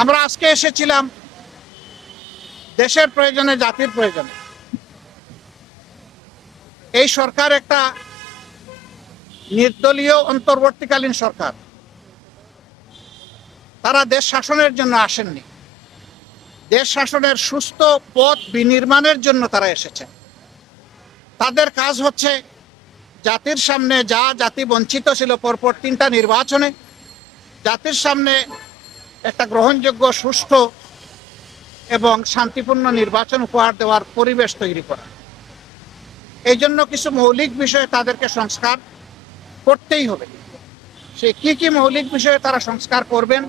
আমরা আজকে এসেছিলাম দেশের প্রয়োজনে, জাতির প্রয়োজনে। এই সরকার একটা নির্দলীয় অন্তর্বর্তীকালীন সরকার। তারা দেশ শাসনের জন্য আসেননি। দেশ শাসনের সুস্থ পথ বিনির্মাণের জন্য তারা এসেছেন। তাদের কাজ হচ্ছে জাতির সামনে যা জাতি বঞ্চিত ছিল পরপর তিনটা নির্বাচনে, জাতির সামনে একটা গ্রহণযোগ্য, সুষ্ঠু এবং শান্তিপূর্ণ নির্বাচন উপহার দেওয়ার পরিবেশ তৈরি করা। এই জন্য কিছু মৌলিক বিষয়ে তাদেরকে সংস্কার করতেই হবে। সে কি কি মৌলিক বিষয়ে তারা সংস্কার করবেন,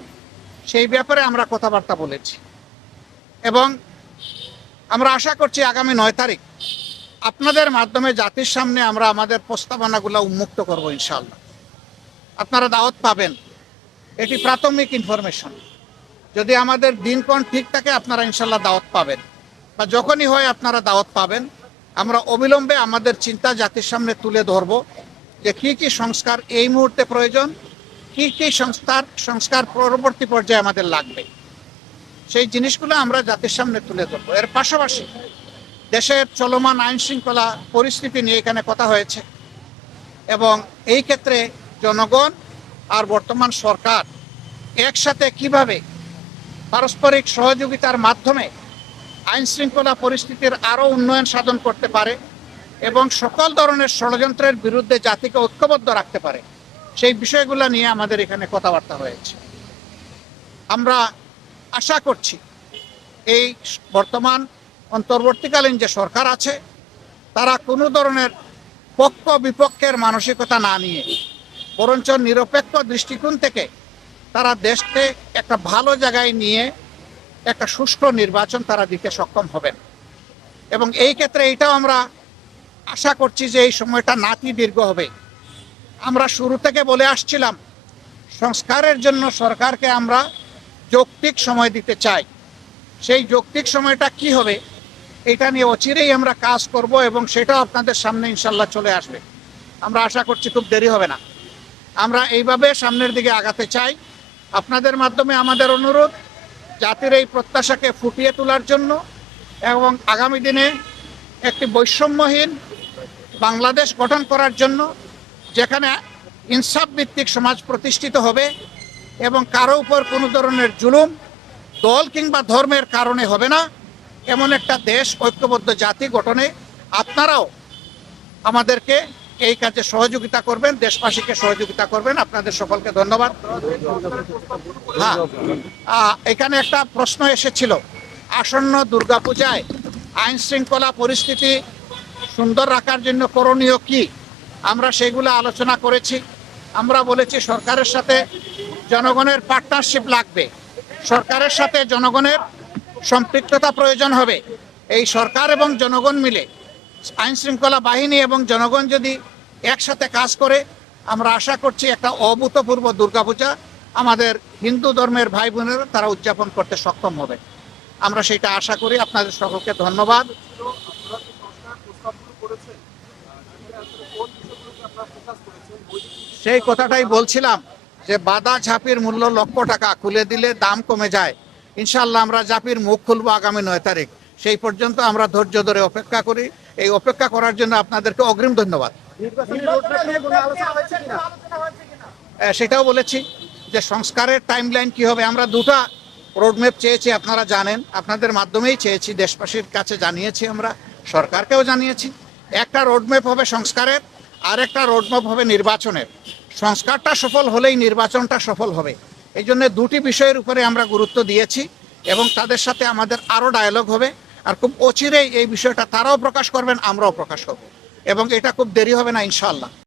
সেই ব্যাপারে আমরা কথাবার্তা বলেছি। এবং আমরা আশা করছি আগামী নয় তারিখ আপনাদের মাধ্যমে জাতির সামনে আমরা আমাদের প্রস্তাবনাগুলো উন্মুক্ত করব ইনশাল্লাহ আপনারা দাওয়াত পাবেন। এটি প্রাথমিক ইনফরমেশন যদি আমাদের দিনক্ষণ ঠিক থাকে, আপনারা ইনশাল্লাহ দাওয়াত পাবেন। বা যখনই হয়, আপনারা দাওয়াত পাবেন। আমরা অবিলম্বে আমাদের চিন্তা জাতির সামনে তুলে ধরব যে কী কী সংস্কার এই মুহূর্তে প্রয়োজন, কী কী সংস্কার সংস্কার পরবর্তী পর্যায়ে আমাদের লাগবে। সেই জিনিসগুলো আমরা জাতির সামনে তুলে ধরবো। এর পাশাপাশি দেশের চলমান আইন শৃঙ্খলা পরিস্থিতি নিয়ে এখানে কথা হয়েছে। এবং এই ক্ষেত্রে জনগণ আর বর্তমান সরকার একসাথে কীভাবে পারস্পরিক সহযোগিতার মাধ্যমে আইন শৃঙ্খলা পরিস্থিতির আরও উন্নয়ন সাধন করতে পারে এবং সকল ধরনের ষড়যন্ত্রের বিরুদ্ধে জাতিকে ঐক্যবদ্ধ রাখতে পারে, সেই বিষয়গুলো নিয়ে আমাদের এখানে কথাবার্তা হয়েছে। আমরা আশা করছি এই বর্তমান অন্তর্বর্তীকালীন যে সরকার আছে, তারা কোনো ধরনের পক্ষ বিপক্ষের মানসিকতা না নিয়ে বরঞ্চ নিরপেক্ষ দৃষ্টিকোণ থেকে তারা দেশকে একটা ভালো জায়গায় নিয়ে একটা সুষ্ঠু নির্বাচন তারা দিতে সক্ষম হবেন। এবং এই ক্ষেত্রে এটাও আমরা আশা করছি যে এই সময়টা নাতি দীর্ঘ হবে। আমরা শুরু থেকে বলে আসছিলাম, সংস্কারের জন্য সরকারকে আমরা যৌক্তিক সময় দিতে চাই। সেই যৌক্তিক সময়টা কি হবে, এটা নিয়ে অচিরেই আমরা কাজ করব এবং সেটাও আপনাদের সামনে ইনশাল্লাহ চলে আসবে। আমরা আশা করছি খুব দেরি হবে না। আমরা এইভাবে সামনের দিকে আগাতে চাই। আপনাদের মাধ্যমে আমাদের অনুরোধ, জাতির এই প্রত্যাশাকে ফুটিয়ে তোলার জন্য এবং আগামী দিনে একটি বৈষম্যহীন বাংলাদেশ গঠন করার জন্য যেখানে ইনসাফ ভিত্তিক সমাজ প্রতিষ্ঠিত হবে এবং কারও উপর কোনো ধরনের জুলুম, দল কিংবা ধর্মের কারণে হবে না, এমন একটা দেশ, ঐক্যবদ্ধ জাতি গঠনে আপনারাও আমাদেরকে এই কাজে সহযোগিতা করবেন, দেশবাসীকে সহযোগিতা করবেন। আপনাদের সকলকে ধন্যবাদ। হ্যাঁ এখানে একটা প্রশ্ন এসেছিল। আসন্ন দুর্গাপূজায় আইন শৃঙ্খলা পরিস্থিতি সুন্দর রাখার জন্য করণীয় কি? আমরা সেগুলো আলোচনা করেছি। আমরা বলেছি সরকারের সাথে জনগণের পার্টনারশিপ লাগবে। সরকারের সাথে জনগণের সম্পৃক্ততা প্রয়োজন হবে। এই সরকার এবং জনগণ মিলে আইন শৃঙ্খলা বাহিনী এবং জনগণ যদি একসাথে কাজ করে, আমরা আশা করছি একটা অভূতপূর্ব দুর্গাপূজা আমাদের হিন্দু ধর্মের ভাই বোনেরা তারা উদযাপন করতে সক্ষম হবে। আমরা সেটা আশা করি। আপনাদের সকলকে ধন্যবাদ। সেই কথাটাই বলছিলাম যে বাদা ঝাঁপির মূল্য লক্ষ টাকা, খুলে দিলে দাম কমে যায়। ইনশাল্লাহ আমরা ঝাঁপির মুখ খুলবো আগামী নয় তারিখ। সেই পর্যন্ত আমরা ধৈর্য ধরে অপেক্ষা করি। এই অপেক্ষা করার জন্য আপনাদেরকে অগ্রিম ধন্যবাদ। সেটাও বলেছি যে সংস্কারের টাইমলাইন কি হবে আমরা দুটা রোডম্যাপ চেয়েছি আপনারা জানেন আপনাদের মাধ্যমেই চেয়েছি দেশবাসীর কাছে জানিয়েছি আমরা সরকারকেও জানিয়েছি। একটা রোডম্যাপ হবে সংস্কারের আর একটা রোডম্যাপ হবে নির্বাচনের। সংস্কারটা সফল হলেই নির্বাচনটা সফল হবে। এই জন্য দুটি বিষয়ের উপরে আমরা গুরুত্ব দিয়েছি এবং তাদের সাথে আমাদের আরও ডায়ালগ হবে। আর খুব অচিরেই এই বিষয়টা তারাও প্রকাশ করবেন, আমরাও প্রকাশ করব। এবং এটা খুব দেরি হবে না ইনশাল্লাহ